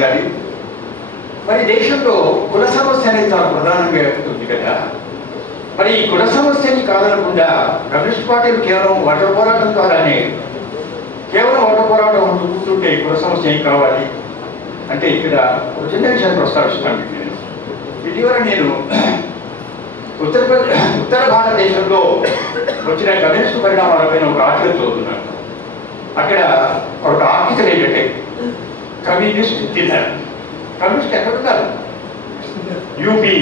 పాటించాలి. మరి దేశంలో కుల సమస్య అనేది చాలా ప్రధానంగా ఉంది కదా. మరి ఈ కుల సమస్యని కాదనకుండా కమ్యూనిస్ట్ పార్టీలు కేవలం ఓటర్ పోరాటం ద్వారానే కేవలం ఓటర్ పోరాటం కూర్చుంటే కుల సమస్య ఏం కావాలి అంటే ఇక్కడ ఒక చిన్న విషయాన్ని ప్రస్తావిస్తాను. ఇటీవల నేను ఉత్తర భారతదేశంలో వచ్చిన కమ్యూనిస్ట్ పరిణామాలపైన ఒక ఆర్టికల్ చదువుతున్నాను. అక్కడ ఒక ఆర్టికల్ ఏంటంటే కమ్యూనిస్ట్ తిన్నారు. కమ్యూనిస్ట్ ఎక్కడున్నారు? యూపీ,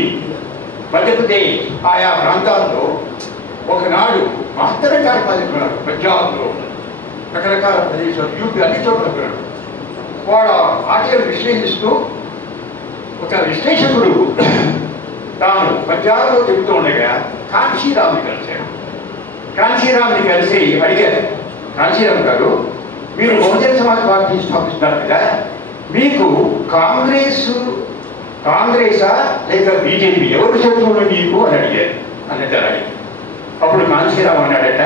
మధ్యప్రదేశ్ ఆయా ప్రాంతాల్లో ఒకనాడు మహత్తర కార్యక్రమాలు పంజాబ్లో రకరకాల ప్రదేశాలు యూపీ అన్ని చోట్ల ఉన్నాడు. వాడు ఆర్టికల్ విశ్లేషిస్తూ ఒక విశ్లేషకుడు తాను పంజాబ్లో చెబుతూ ఉండగా కాంశీరామ్ని కలిశాడు. కాంశీరామ్ని కలిసి అడిగారు, కాంశీరామ్ గారు మీరు బహుజన్ సమాజ్ పార్టీ స్థాపిస్తున్నారు కదా, మీకు కాంగ్రెసా లేక బీజేపీ ఎవరు శత్రువులు మీకు అని అడిగారు అన్నట్టు. అప్పుడు కాంశీరామ్ అన్నాడట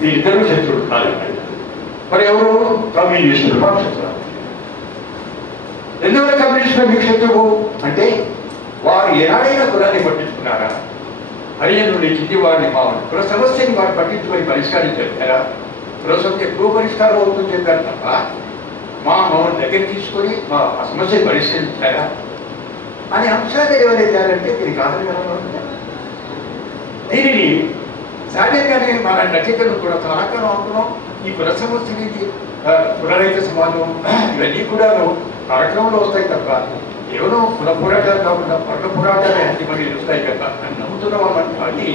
వీరిద్దరూ శత్రువులు కాదు. మరి ఎవరు? కమ్యూనిస్టులు మాకు శత్రువు. ఎందువల్ల కమ్యూనిస్టులు మీకు శత్రువు అంటే వారు ఏనాడైనా కులాన్ని పట్టించుకున్నారా? హరిజనులు కింది వారిని మా కుల సమస్యని వారు పట్టించుకొని పరిష్కరించారా? కుల సమస్య ఎక్కువ పరిష్కారం అవుతుంది చెప్పారు తప్ప మమ్మల్ని దగ్గర తీసుకొని మా సమస్యను పరిష్కరించారా అనే అంశాలు ఏమైతే దీనికి ఆధారంగా దీనిని సహజంగానే మన రచయితలు కూడా చాలా కాలం అనుకున్నాం. ఈ కుల సమస్యని కులరహిత సమాజం ఇవన్నీ కూడా కార్యక్రమంలో వస్తాయి తప్ప కేవలం కుల పోరాటాలు కాకుండా పట్ల పోరాటాలే అన్ని మళ్ళీ వస్తాయి కదా అని నమ్ముతున్న వాళ్ళని. కానీ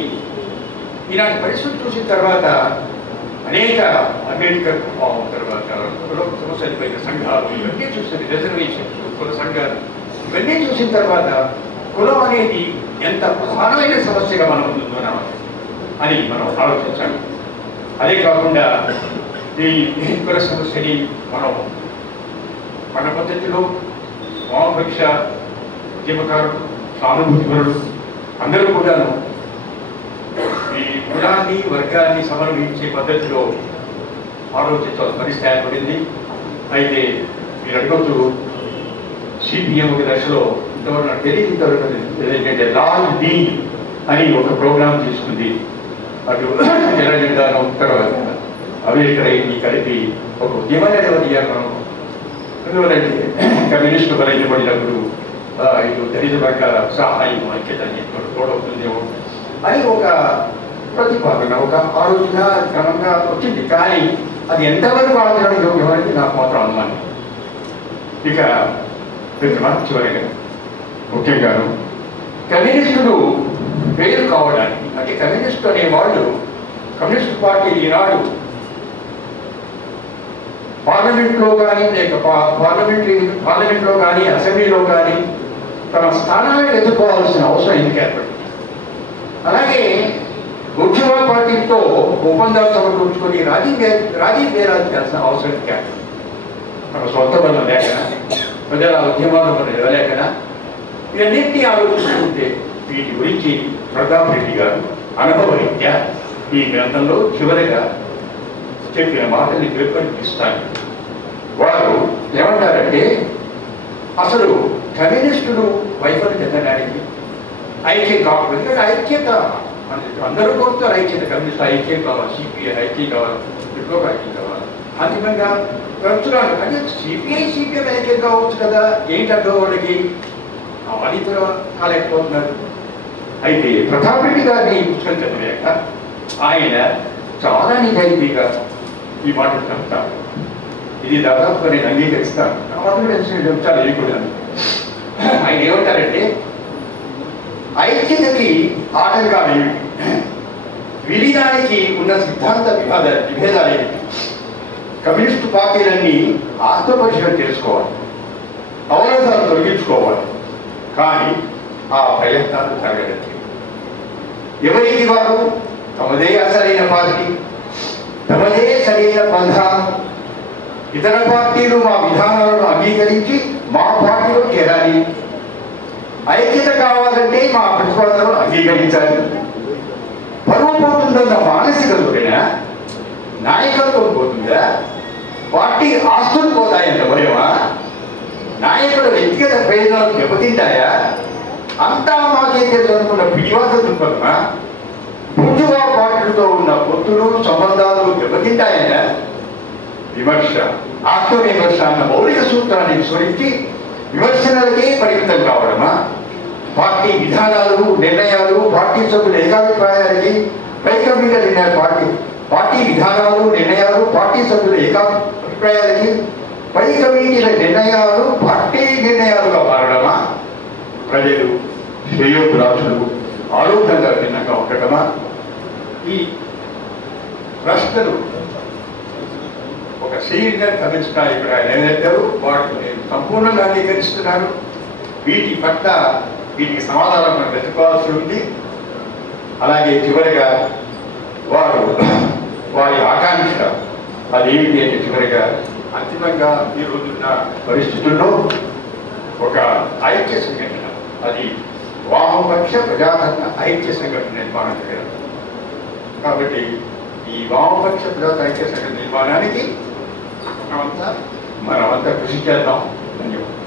ఇలాంటి పరిస్థితులు చూసిన తర్వాత అనేక అంబేద్కర్ తర్వాత కుల సమస్యలపై సంఘాలు ఇవన్నీ చూస్తుంది, రిజర్వేషన్స్, కుల సంఘాలు ఇవన్నీ చూసిన తర్వాత కులం అనేది ఎంత ప్రధానమైన సమస్యగా మనం ముందున్నాం అని మనం ఆలోచించాలి. అదే కాకుండా ఈ కుల సమస్యని మనం మన పద్ధతిలో వామపక్ష ఉద్యమకారులు, సానుభూతిపరులు అందరూ కూడాను ఈ కులాన్ని వర్గాన్ని సమన్వయించే పద్ధతిలో ఆలోచించాల్సిన పరిస్థితి ఏర్పడింది. అయితే మీరు అడగవచ్చు సిపిఎం ఒక దశలో ఇంతవరకు నాకు తెలియదు, ఇంతవరకు ఏంటంటే లాల్ డి అని ఒక ప్రోగ్రాం తీసుకుంది. అటు జనజెండాను తర్వాత అంబేద్కర్ కలిపి ఒక ఉద్యమాన్ని అయ్యారు మనం. ఎందువల్లంటే కమ్యూనిస్టు బలైనబడినప్పుడు ఇటు దళిత వర్గాల సహాయం ఐక్యత తోడవుతుందేమో అని ఒక ప్రతిపాదన, ఒక ఆలోచన క్రమంగా వచ్చింది. కానీ అది ఎంతవరకు ఆలోచన యోగ్యమనేది నాకు మాత్రం అనుమానం. ఇక చివరిగా ముఖ్యంగాను కమ్యూనిస్టులు పేరు కావడానికి అంటే కమ్యూనిస్టు అనేవాళ్ళు కమ్యూనిస్ట్ పార్టీ ఈనాడు పార్లమెంట్లో కానీ లేక పార్లమెంట్లో కానీ అసెంబ్లీలో కానీ తన స్థానాలను ఎదుర్కోవాల్సిన అవసరం ఎందుకు ఏర్పడింది? అలాగే ఉద్యమ పార్టీలతో ఒప్పందాలు సమకూర్చుకొని రాజీ బేరాలు చేయాల్సిన అవసరం ఎందుకు? మన సొంత బలం లేకనా, ప్రజల ఉద్యమాలు మనం ఇవ్వలేకనా? ఇవన్నింటినీ ఆలోచిస్తుంటే వీటి గురించి ప్రతాప్ రెడ్డి గారు అనుభవరీత్యా ఈ గ్రంథంలో చివరిగా చెప్పిన మాటల్ని పేర్కొనిపిస్తాను. వారు ఏమంటారంటే అసలు కమ్యూనిస్టులు వైఫల్యం చెందడానికి ఐక్యం కాకపోతే ఐక్యత అందరూ కోరుతారు. ఐక్యత కమ్యూనిస్ట్ ఐక్యం కావాలి, సిపిఐ ఐక్యం కావాలి, విప్లవ ఐక్యం కావాలి. అంతిమంగా ఖర్చురాలు అంటే సిపిఎం ఐక్యం కావచ్చు కదా, ఏంటంటే వాళ్ళకి వాళ్ళిద్దరు కాలేకపోతున్నారు. అయితే ప్రతాప్ రెడ్డి గారిని పుస్తకం చదివాక ఆయన చాలా నిజాయితీగా ఈ మాటలు చెప్తారు. ఇది దాదాపుగా నేను అంగీకరిస్తాను. చెప్తాను ఇది కూడా. ఆయన ఏమంటారంటే ఐక్యతకి ఆటంకాలు ఏమిటి, విలీనానికి ఉన్న సిద్ధాంత విభేదాలు ఏమిటి, కమ్యూనిస్టు పార్టీలన్నీ ఆత్మపరిశీలన చేసుకోవాలి, అవరోధాలు తొలగించుకోవాలి. కానీ ఆ ప్రయత్నాలు జరగలేదు. ఎవరికి వారు తమదే అసలైన పార్టీ, తమదే సరైన బంధ, ఇతర పార్టీలు మా విధానాలను అంగీకరించి మా పార్టీలో చేరాలి, ఐక్యత కావాలంటే మా ప్రతిపాదనలు అంగీకరించాలి. పరువు పోతుందన్న మానసికతోనే నాయకత్వం పోతుందా? పార్టీ ఆస్తులు పోతాయంత భయమా? నాయకుల వ్యక్తిగత ప్రయోజనాలు దెబ్బతింటాయా? అంతా మాకే తెలుసు అనుకున్న పిడివాస దృక్పథమా? ముందుగా పార్టీలతో ఉన్న పొత్తులు సంబంధాలు దెబ్బతింటాయా? విమర్శ, ఆత్మవిమర్శ అన్న మౌలిక సూత్రాన్ని విస్మరించి విమర్శనలకే పరిమితం కావడమా? పార్టీ విధానాలు, నిర్ణయాలు, పార్టీ సభ్యుల ఏకాభిప్రాయాలకి పైకమ్మిన పార్టీ విధానాలు, నిర్ణయాలు, పార్టీ సభ్యుల ఏకాభిప్రాయాలకి పై కమిటీల నిర్ణయాలు పార్టీ నిర్ణయాలుగా మారడమా? ప్రజలు, శ్రేయోభిలాషులు ఆరోగ్యంగా భిన్నంగా ఉండటమా? ఈ ప్రశ్నలు ఒక సీనియర్ కమ్యూనిస్ట్ నాయకుడు ఆయన ఏదైతారు వాటిని నేను సంపూర్ణంగా అంగీకరిస్తున్నాను. వీటికి సమాధానం మనం వెతుకోవాల్సి ఉంది. అలాగే చివరిగా వారి ఆకాంక్ష అదేమిటి అంటే చివరిగా అంతిమంగా ఈ రోజున్న పరిస్థితుల్లో ఒక ఐక్య సంఘటన, అది వామపక్ష ప్రజాతంత్ర ఐక్య సంఘటన నిర్మాణం చేయడం. కాబట్టి ఈ వామపక్ష ప్రజాతంత్ర ఐక్య సంఘటన నిర్మాణానికి మనమంతా కృషి చేద్దాం. ధన్యవాదాలు.